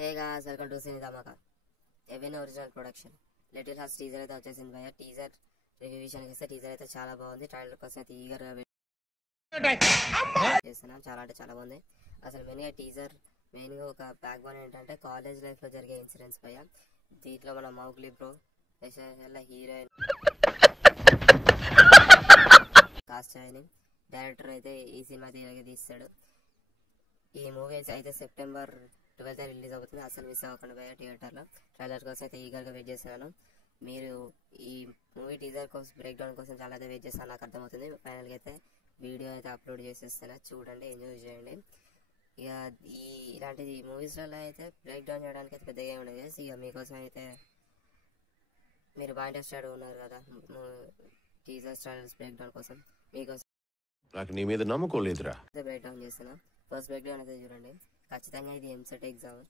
Hey guys, welcome to Cine Dhamaka. Even original production. Little Hearts teaser అయితే వచ్చేసింది భయ్య. Teaser review విషయానికి వస్తే టీజర్ అయితే చాలా బాగుంది. ట్రైలర్ కోసం అయితే ఈగర్ గా చేస్తున్నాం. చాలా అంటే చాలా బాగుంది. అసలు మెయిన్ గా ఒక బ్యాక్ బోన్ ఏంటంటే కాలేజ్ లైఫ్ లో జరిగే ఇన్సిడెంట్స్ భయ్య. దీంట్లో మన మౌగ్లీ బ్రో హీరోయిన్ కాస్ట్ చేయని డైరెక్టర్ అయితే ఈ సినిమా తీస్తాడు. ఈ మూవీ అయితే సెప్టెంబర్ 12th రిలీజ్ అవుతుంది. అసలు మిస్ అవ్వకుండా పోయా థియేటర్లో. ట్రైలర్ కోసం అయితే ఈగర్గా వెయిట్ చేస్తున్నాను. మీరు ఈ మూవీ టీజర్ కోసం బ్రేక్ డౌన్ కోసం చాలా అయితే వెయిట్ చేస్తాను, నాకు అర్థమవుతుంది. ఫైనల్గా అయితే వీడియో అయితే అప్లోడ్ చేసేస్తాను, చూడండి, ఎంజాయ్ చేయండి. ఇక ఇలాంటి మూవీస్లలో అయితే బ్రేక్ డౌన్ చేయడానికి అయితే పెద్దగా ఏమి ఉండదు. ఇక మీకోసం అయితే మీరు బాగా ఇంట్రెస్టెడ్ ఉన్నారు కదా టీజర్ ట్రైలర్స్ బ్రేక్ డౌన్ కోసం, మీకోసం నాకు నీ మీద నమ్మకం లేదురా బ్రేక్ డౌన్ చేస్తున్నా. ఫస్ట్ బ్రేక్ డౌన్ అయితే చూడండి. ఖచ్చితంగా ఇది ఎంసెట్ ఎగ్జామ్.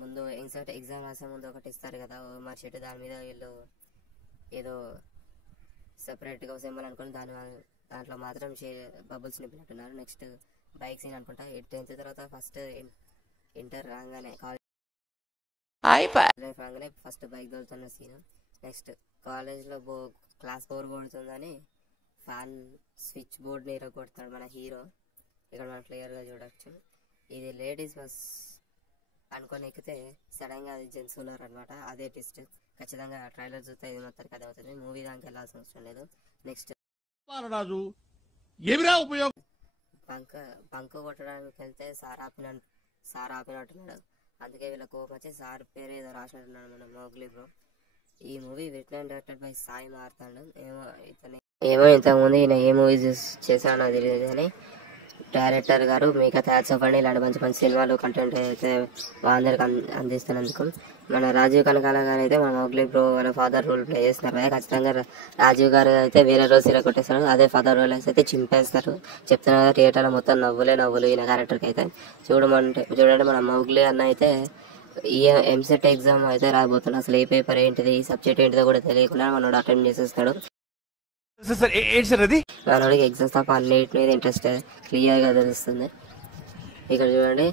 ముందు ఎంసెట్ ఎగ్జామ్ రాసే ముందు ఒకటి ఇస్తారు కదా ఓఎంఆర్ షీట్, దాని మీద వీళ్ళు ఏదో సెపరేట్గా సింబల్ అనుకుని దాంట్లో మాత్రం బబుల్స్ నింపినట్టున్నారు. నెక్స్ట్ బైక్ సీన్ అనుకుంటా. 10th తర్వాత ఫస్ట్ ఇంటర్ రాగానే కాలేజ్ రాగానే ఫస్ట్ బైక్ దొరుకుతున్న సీన్. నెక్స్ట్ కాలేజ్లో క్లాస్ 4 కొడుతుందని ఫ్యాన్ స్విచ్ బోర్డ్ని ఇరగొడతాడు మన హీరో. ఇక్కడ మనం క్లియర్గా చూడొచ్చు. ఇది లేడీస్ బస్ అనుకొని ఎక్కితే సడన్గా అది జెంట్స్ ఉన్నారు అనమాట. అదే ట్విస్ట్. ఖచ్చితంగా ట్రైలర్ చూస్తే ఇది మొత్తానికి అదే అవుతుంది. మూవీ దానికి వెళ్ళాల్సిన అవసరం లేదు. నెక్స్ట్ బంక్ కొట్టడానికి వెళ్తే సార్ ఆపినట్టున్నాడు. అందుకే వీళ్ళ కోపం వచ్చి సార్ పేరు ఏదో రాసినట్టున్నాడు మన మౌగ్లీ బ్రో. ఈ movie written and directed by Sai Marthand. ఏమో ఇంతకుముందు ఈయన ఏ మూవీస్ చేశానో తెలియదు కానీ డైరెక్టర్ గారు మీకు హ్యాట్స్ ఆఫ్ అండి. ఇలాంటి మంచి మంచి సినిమాలు కంటెంట్ అయితే అందరికి అందిస్తున్నందుకు. మన రాజీవ్ కనకాల గారు అయితే మన మౌగ్లీ బ్రో వాళ్ళ ఫాదర్ రోల్ ప్లే చేస్తున్నారు కదా. ఖచ్చితంగా రాజీవ్ గారు అయితే వేరే రోజు ఇలా కొట్టేస్తారు, అదే ఫాదర్ రోల్ అయితే చింపేస్తారు. చెప్తున్నారు కదా థియేటర్లో మొత్తం నవ్వులు ఈయన క్యారెక్టర్కి అయితే. చూడండి మన మౌగ్లీ అన్న అయితే ఈ ఎంసెట్ ఎగ్జామ్ అయితే రాబోతున్నాడు. అసలు ఏ పేపర్ ఏంటిది, సబ్జెక్ట్ ఏంటిదో కూడా తెలియకుండా మనోడు అటెంప్ట్ చేసేస్తాడు. మనోడికి ఎగ్జామ్స్ తప్ప అన్నిటి మీద ఇంట్రెస్ట్ క్లియర్ గా తెలుస్తుంది. ఇక్కడ చూడండి,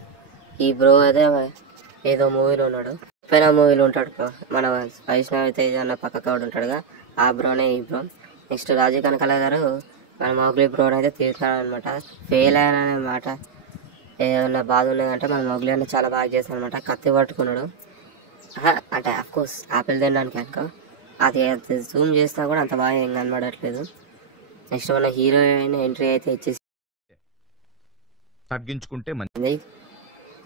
ఈ బ్రో అయితే ఏదో మూవీలో ఉన్నాడు, పైన మూవీలో ఉంటాడు. మన వైష్ణవి తేజ అన్న పక్కకు ఉంటాడుగా, ఆ బ్రోనే ఈ బ్రో. నెక్స్ట్ రాజీవ్ కనకాల గారు మన మౌగ్లీ బ్రోని అయితే తీరుతాడు అనమాట. ఫెయిల్ అయిన మాట ఏదన్నా బాధ ఉన్నదంటే మన మౌగ్లీ అన్న చాలా బాగా చేస్తాడు అనమాట. కత్తి పట్టుకున్నాడు అంటే అఫ్కోర్స్ ఆపిల్ తినడానికి అనుకో, అది జూమ్ చేసినా కూడా అంత బాగా ఏం కనబడట్లేదు. నెక్స్ట్ మన హీరోయిన్ ఎంట్రీ అయితే ఇచ్చేసి తగ్గించుకుంటే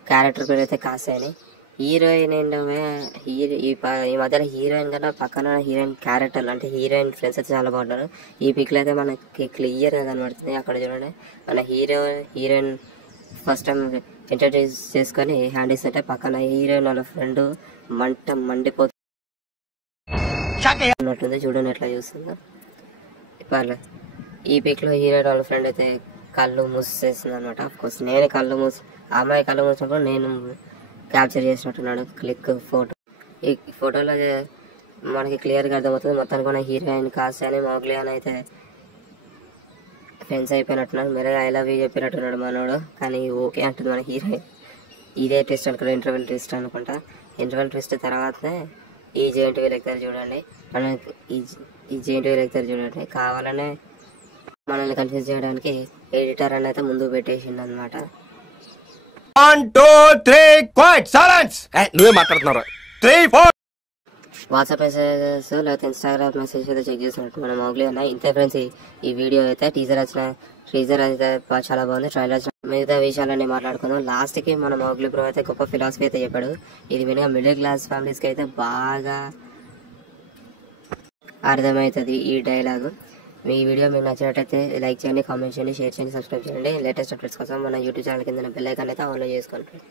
క్యారెక్టర్ పేరు అయితే కాసాయని. హీరోయిన్ ఏంటంటే ఈ మధ్యలో హీరోయిన్ కన్నా పక్కన హీరోయిన్ క్యారెక్టర్లు అంటే హీరోయిన్ ఫ్రెండ్స్ అయితే చాలా బాగుంటారు. ఈ పిక్లో అయితే మనకి క్లియర్గా కనబడుతుంది. అక్కడ చూడండి మన హీరోయిన్ ఫస్ట్ టైం ఇంట్రడ్యూస్ చేసుకొని హ్యాండ్ ఇస్తుంటే పక్కన హీరోయిన్ వాళ్ళ ఫ్రెండ్ మండిపోతుంది ఉన్నట్టుంది. చూడండి ఎట్లా చూస్తుందో. ఇప్పుడు ఈ పిక్ లో హీరోయిన్ వాళ్ళ ఫ్రెండ్ అయితే కళ్ళు మూసేస్తుంది అనమాట. అఫ్కోర్స్ నేను అమ్మాయి కళ్ళు మూసినప్పుడు నేను క్యాప్చర్ చేసినట్టున్నాడు క్లిక్ ఫోటో. ఈ ఫోటోలో మనకి క్లియర్ గా అర్థమవుతుంది మొత్తానికి మన హీరోయిన్ కాస్ట్ అని మౌగ్లీ అని అయితే ఫ్రెండ్స్ అయిపోయినట్టున్నాడు. మెరగా ఐ లవ్ యూ చెప్పినట్టున్నాడు మనోడు. కానీ ఓకే అంటుంది మన హీరోయిన్. ఇదే ట్విస్ట్ అనుకుంటా, ఇంటర్వెల్ ట్విస్ట్ అనుకుంటా. ఇంటర్వెల్ ట్విస్ట్ తర్వాతనే ఈ జెయింట్ వీల్ ఎక్కుతారు చూడండి. మన ఈ జెయింట్ వీల్ ఎక్కుతారు చూడండి. కావాలనే మనల్ని కన్ఫ్యూజ్ చేయడానికి ఎడిటర్ అని అయితే ముందు పెట్టేసిండు అనమాట. నువ్వే మాట్లాడుతున్నావు. వాట్సాప్ మెసేజెస్ లేకపోతే ఇన్స్టాగ్రామ్ మెసేజ్ అయితే చెక్ చేసినట్టు మన మౌగ్లీ అన్న. ఇంతే ఫ్రెండ్స్ ఈ వీడియో అయితే. టీజర్ అయితే చాలా బాగుంది. ట్రైలర్ మిగతా విషయాలన్నీ మాట్లాడుకుందాం. లాస్ట్ కి మన మౌగ్లీ బ్రో అయితే గొప్ప ఫిలాసఫీ అయితే చెప్పాడు. ఇది మెయిన్గా మిడిల్ క్లాస్ ఫ్యామిలీస్ కి అయితే బాగా అర్థమవుతుంది ఈ డైలాగు. మీ వీడియో మీకు నచ్చినట్టయితే లైక్ చేయండి, కామెంట్ చేయండి, షేర్ చేయండి, సబ్స్క్రైబ్ చేయండి. లేటెస్ట్ అప్డేట్స్ కోసం మన యూట్యూబ్ ఛానల్ కింద బెల్ ఐకాన్ అయితే ఆన్లో చేసుకోండి.